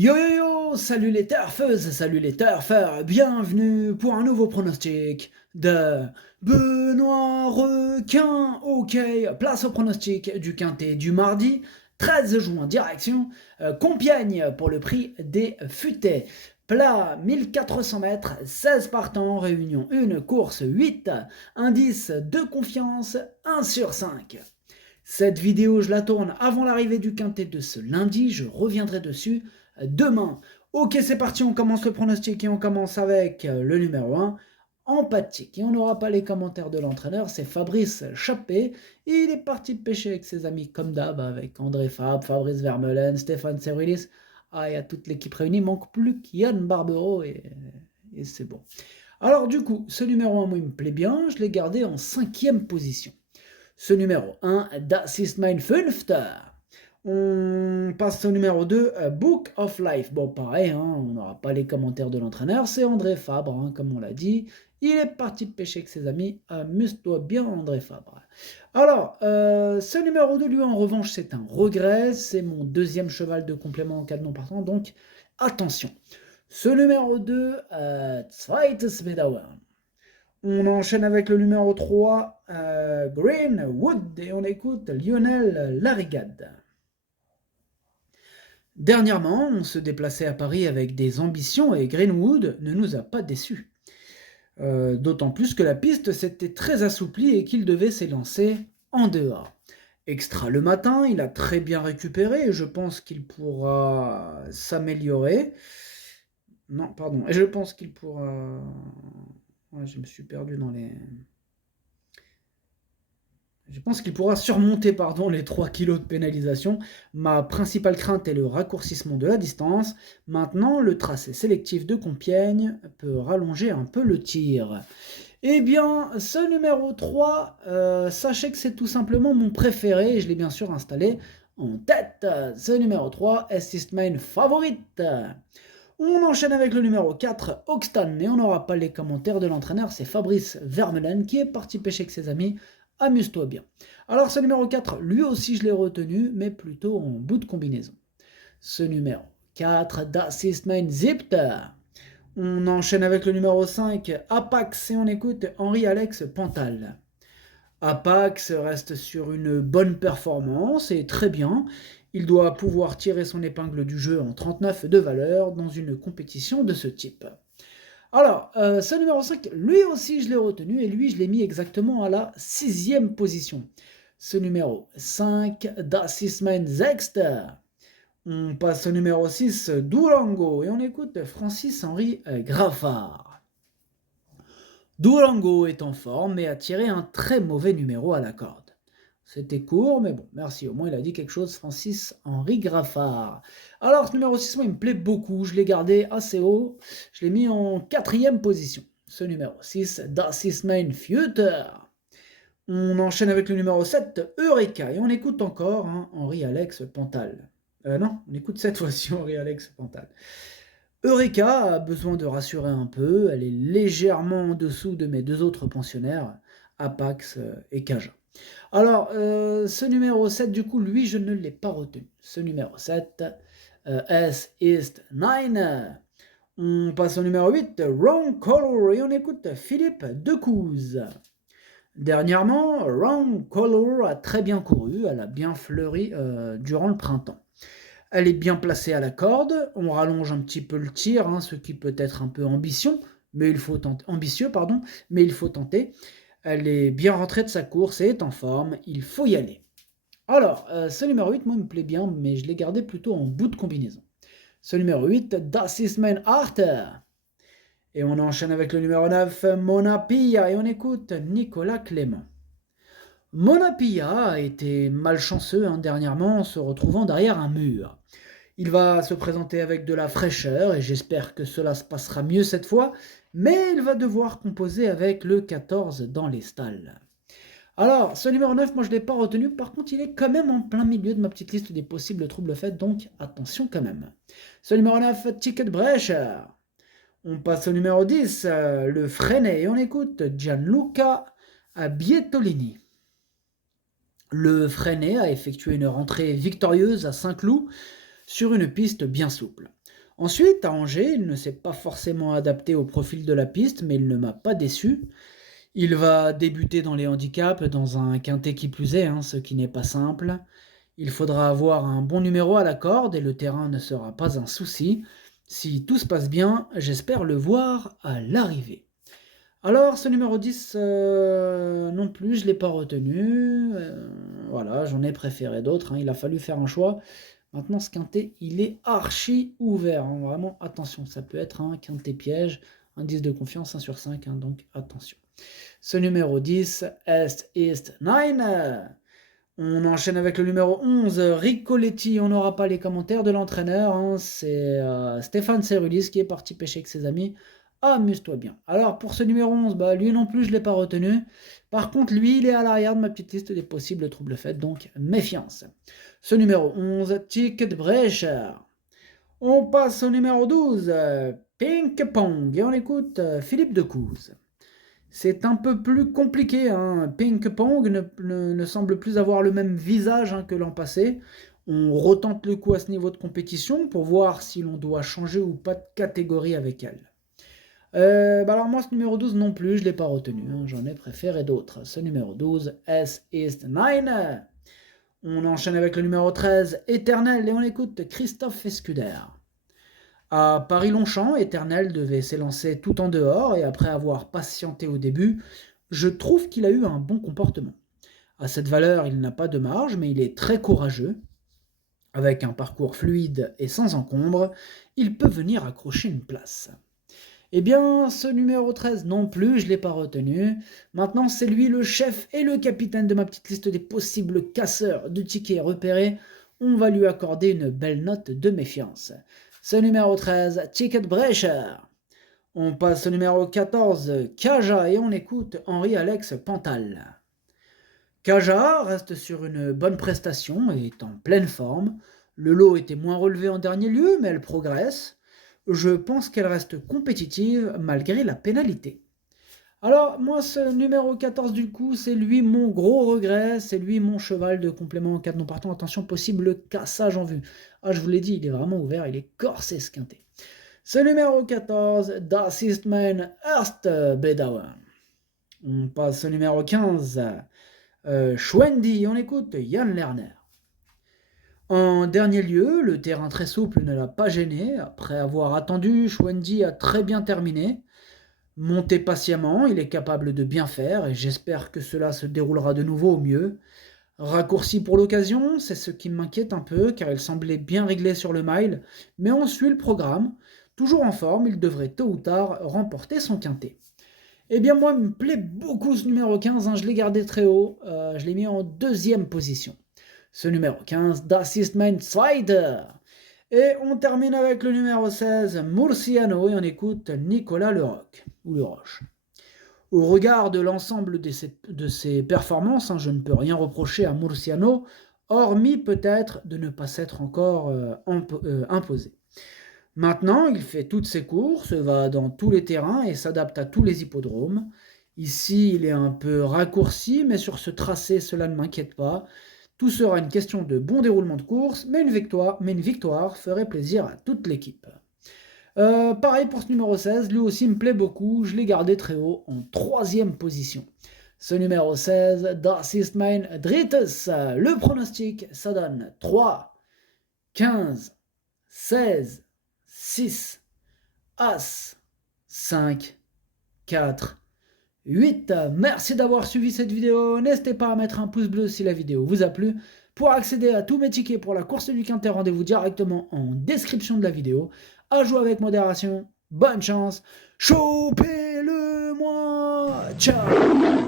Yo yo yo, salut les turfeuses, salut les turfeurs, bienvenue pour un nouveau pronostic de Benoît Requin. Ok, place au pronostic du quintet du mardi 13 juin, direction Compiègne pour le prix des futaies. Plat 1400 mètres, 16 partants, réunion 1, course 8, indice de confiance 1 sur 5. Cette vidéo, je la tourne avant l'arrivée du quintet de ce lundi, je reviendrai dessus demain. Ok, c'est parti, on commence le pronostic et on commence avec le numéro 1, empathique. Et on n'aura pas les commentaires de l'entraîneur, c'est Fabrice Chappé. Il est parti de pêcher avec ses amis comme d'hab, avec André Fab, Fabrice Vermeulen, Stéphane Serulis. Ah, il y a toute l'équipe réunie, il manque plus qu'Yann Barbero et c'est bon. Alors du coup, ce numéro 1, moi, il me plaît bien, je l'ai gardé en 5e position. Ce numéro 1, Das ist mein Fünfter. On passe au numéro 2, Book of Life. Bon, pareil, hein, on n'aura pas les commentaires de l'entraîneur, c'est André Fabre, hein, comme on l'a dit. Il est parti de pêcher avec ses amis. Amuse-toi bien, André Fabre. Alors, ce numéro 2, lui, en revanche, c'est un regret. C'est mon deuxième cheval de complément en cas de non partant, donc attention. Ce numéro 2, Zweites Bedauern. On enchaîne avec le numéro 3, Greenwood, et on écoute Lionel Larigade. Dernièrement, on se déplaçait à Paris avec des ambitions et Greenwood ne nous a pas déçus. D'autant plus que la piste s'était très assouplie et qu'il devait s'élancer en dehors. Extra le matin, il a très bien récupéré et je pense qu'il pourra s'améliorer. Non, pardon, et je pense qu'il pourra... Ouais, je me suis perdu dans les... Je pense qu'il pourra surmonter les 3 kilos de pénalisation. Ma principale crainte est le raccourcissement de la distance. Maintenant, le tracé sélectif de Compiègne peut rallonger un peu le tir. Eh bien, ce numéro 3, sachez que c'est tout simplement mon préféré et je l'ai bien sûr installé en tête. Ce numéro 3, es ist mein Favorit. On enchaîne avec le numéro 4, Oxtan, mais on n'aura pas les commentaires de l'entraîneur, c'est Fabrice Vermeulen qui est parti pêcher avec ses amis. Amuse-toi bien. Alors ce numéro 4, lui aussi je l'ai retenu, mais plutôt en bout de combinaison. Ce numéro 4, Das ist mein Siebter. On enchaîne avec le numéro 5, Apax, et on écoute Henri-Alex Pantal. Apax reste sur une bonne performance et très bien. Il doit pouvoir tirer son épingle du jeu en 39 de valeur dans une compétition de ce type. Alors, ce numéro 5, lui aussi je l'ai retenu et lui je l'ai mis exactement à la 6e position. Ce numéro 5, Das ist mein Sechster. On passe au numéro 6, Durango, et on écoute Francis-Henri Graffard. Durango est en forme et a tiré un très mauvais numéro à la corde. C'était court, mais bon, merci. Au moins, il a dit quelque chose, Francis-Henri Graffard. Alors, ce numéro 6, moi, il me plaît beaucoup. Je l'ai gardé assez haut. Je l'ai mis en 4e position. Ce numéro 6, Das ist mein Futur. On enchaîne avec le numéro 7, Eureka. Et on écoute encore Henri-Alex Pantal. Non, on écoute cette fois-ci Henri-Alex Pantal. Eureka a besoin de rassurer un peu. Elle est légèrement en dessous de mes deux autres pensionnaires, Apax et Kaja. Alors, ce numéro 7, du coup, lui, je ne l'ai pas retenu. Ce numéro 7, Es ist nein. On passe au numéro 8, Wrong Color, et on écoute Philippe Decouze. Dernièrement, Wrong Color a très bien couru, elle a bien fleuri durant le printemps. Elle est bien placée à la corde, on rallonge un petit peu le tir, ce qui peut être un peu ambitieux, mais il faut tenter. Elle est bien rentrée de sa course et est en forme, il faut y aller. Alors, ce numéro 8, moi, il me plaît bien, mais je l'ai gardé plutôt en bout de combinaison. Ce numéro 8, Das ist mein Achter. Et on enchaîne avec le numéro 9, Monapia, et on écoute Nicolas Clément. Monapia a été malchanceux dernièrement en se retrouvant derrière un mur. Il va se présenter avec de la fraîcheur et j'espère que cela se passera mieux cette fois, mais il va devoir composer avec le 14 dans les stalles. Alors, ce numéro 9, moi je ne l'ai pas retenu, par contre il est quand même en plein milieu de ma petite liste des possibles troubles faits, donc attention quand même. Ce numéro 9, Ticketbrecher. On passe au numéro 10, le Freinet, et on écoute Gianluca Bietolini. Le Freinet a effectué une rentrée victorieuse à Saint-Cloud sur une piste bien souple. Ensuite, à Angers, il ne s'est pas forcément adapté au profil de la piste, mais il ne m'a pas déçu. Il va débuter dans les handicaps, dans un quintet qui plus est, ce qui n'est pas simple. Il faudra avoir un bon numéro à la corde et le terrain ne sera pas un souci. Si tout se passe bien, j'espère le voir à l'arrivée. Alors, ce numéro 10, non plus, je ne l'ai pas retenu. Voilà, j'en ai préféré d'autres, il a fallu faire un choix. Maintenant, ce quintet, il est archi ouvert, vraiment, attention, ça peut être un quintet piège, un 10 de confiance, 1 sur 5, donc attention. Ce numéro 10, Est East 9. On enchaîne avec le numéro 11, Ricoletti. On n'aura pas les commentaires de l'entraîneur, c'est Stéphane Cerulis qui est parti pêcher avec ses amis. Amuse-toi bien. Alors pour ce numéro 11, lui non plus je ne l'ai pas retenu. Par contre lui il est à l'arrière de ma petite liste des possibles troubles faits, donc méfiance. Ce numéro 11, Ticket Brecher. On passe au numéro 12, Ping Pong, et on écoute Philippe Decouze. C'est un peu plus compliqué, Ping Pong ne semble plus avoir le même visage que l'an passé. On retente le coup à ce niveau de compétition pour voir si l'on doit changer ou pas de catégorie avec elle. Alors moi ce numéro 12 non plus, je ne l'ai pas retenu, j'en ai préféré d'autres. Ce numéro 12, S East 9. On enchaîne avec le numéro 13, Éternel, et on écoute Christophe Escuder. À Paris-Longchamp, Éternel devait s'élancer tout en dehors, et après avoir patienté au début, je trouve qu'il a eu un bon comportement. À cette valeur, il n'a pas de marge, mais il est très courageux. Avec un parcours fluide et sans encombre, il peut venir accrocher une place. Eh bien, ce numéro 13 non plus, je ne l'ai pas retenu. Maintenant, c'est lui le chef et le capitaine de ma petite liste des possibles casseurs de tickets repérés. On va lui accorder une belle note de méfiance. Ce numéro 13, Ticket Brecher. On passe au numéro 14, Kaja, et on écoute Henri-Alex Pantal. Kaja reste sur une bonne prestation et est en pleine forme. Le lot était moins relevé en dernier lieu, mais elle progresse. Je pense qu'elle reste compétitive malgré la pénalité. Alors, moi, ce numéro 14 du coup, c'est lui mon gros regret, c'est lui mon cheval de complément en cas de non partant. Attention, possible cassage en vue. Je vous l'ai dit, il est vraiment ouvert, il est corsé ce quintet. Ce numéro 14, Das ist mein erster Bedauern. On passe au numéro 15, Schwendi, on écoute Yann Lerner. En dernier lieu, le terrain très souple ne l'a pas gêné. Après avoir attendu, Schwendi a très bien terminé. Monté patiemment, il est capable de bien faire et j'espère que cela se déroulera de nouveau au mieux. Raccourci pour l'occasion, c'est ce qui m'inquiète un peu car il semblait bien réglé sur le mile, mais on suit le programme. Toujours en forme, il devrait tôt ou tard remporter son quintet. Eh bien moi, il me plaît beaucoup ce numéro 15, je l'ai gardé très haut, je l'ai mis en deuxième position. Ce numéro 15, Das ist mein Zweiter. Et on termine avec le numéro 16, Murciano, et on écoute Nicolas Leroche. Au regard de l'ensemble de ses performances, je ne peux rien reprocher à Murciano, hormis peut-être de ne pas s'être encore imposé. Maintenant, il fait toutes ses courses, va dans tous les terrains et s'adapte à tous les hippodromes. Ici, il est un peu raccourci, mais sur ce tracé, cela ne m'inquiète pas. Tout sera une question de bon déroulement de course, mais une victoire ferait plaisir à toute l'équipe. Pareil pour ce numéro 16, lui aussi me plaît beaucoup, je l'ai gardé très haut, en troisième position. Ce numéro 16, Das ist mein drittes, le pronostic, ça donne 3, 15, 16, 6, As, 5, 4, 8. Merci d'avoir suivi cette vidéo. N'hésitez pas à mettre un pouce bleu si la vidéo vous a plu. Pour accéder à tous mes tickets pour la course du quintet, rendez-vous directement en description de la vidéo. À jouer avec modération. Bonne chance. Chopez-le-moi. Ciao.